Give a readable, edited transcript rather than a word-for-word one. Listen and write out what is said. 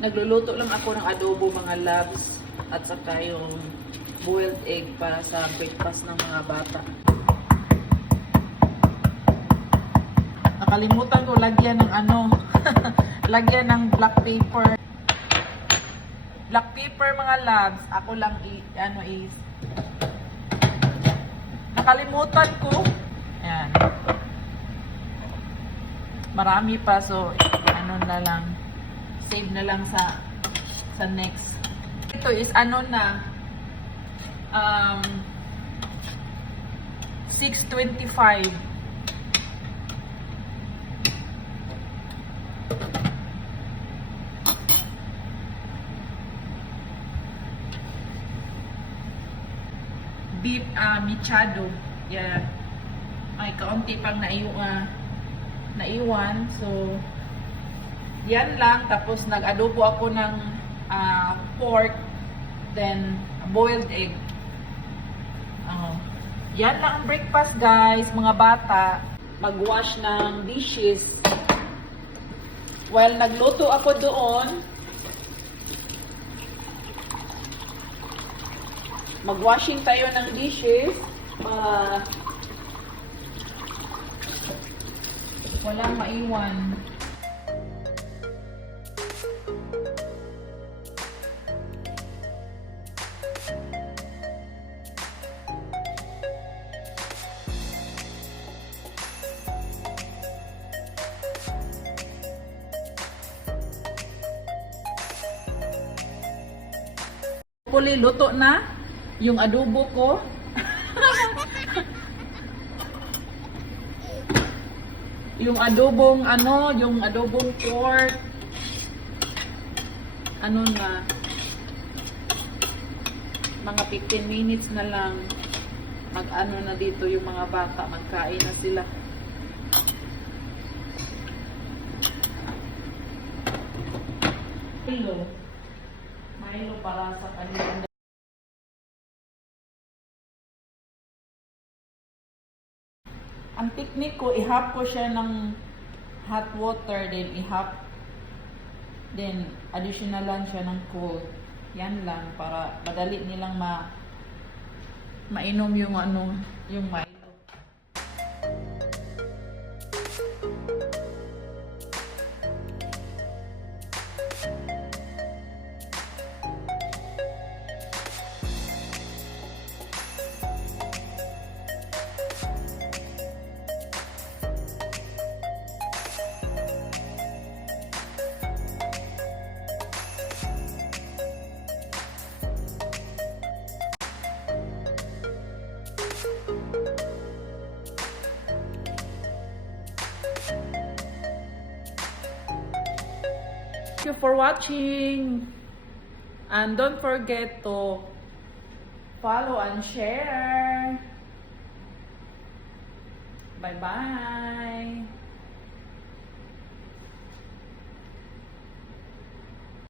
Nagluluto lang ako ng adobo mga loves at saka yung boiled egg para sa breakfast ng mga bata. Nakalimutan ko lagyan ng lagyan ng black pepper. Black pepper mga loves, ako lang is nakalimutan ko. Ayan. Marami pa, so na lang, save na lang sa next. Ito is na 6:25. Beef mechado. Yeah. May kaunti pang naiwan. So, yan lang. Tapos, nag-adobo ako ng pork. Then, boiled egg. Yan lang ang breakfast, guys. Mga bata, mag-wash ng dishes. While nagluto ako doon, mag-washing tayo ng dishes. Walang maiwan. Hopefully, luto na yung adobo ko. Yung adobong yung adobong pork. Na mga 15 minutes na lang na dito yung mga bata, magkain na sila. Milo para sa kanila. Ang technique ko, i-half ko siya ng hot water, then additional lang siya ng cold. Yan lang, para madali nilang mainom yung yung Milo. Thank you for watching, and don't forget to follow and share. Bye bye.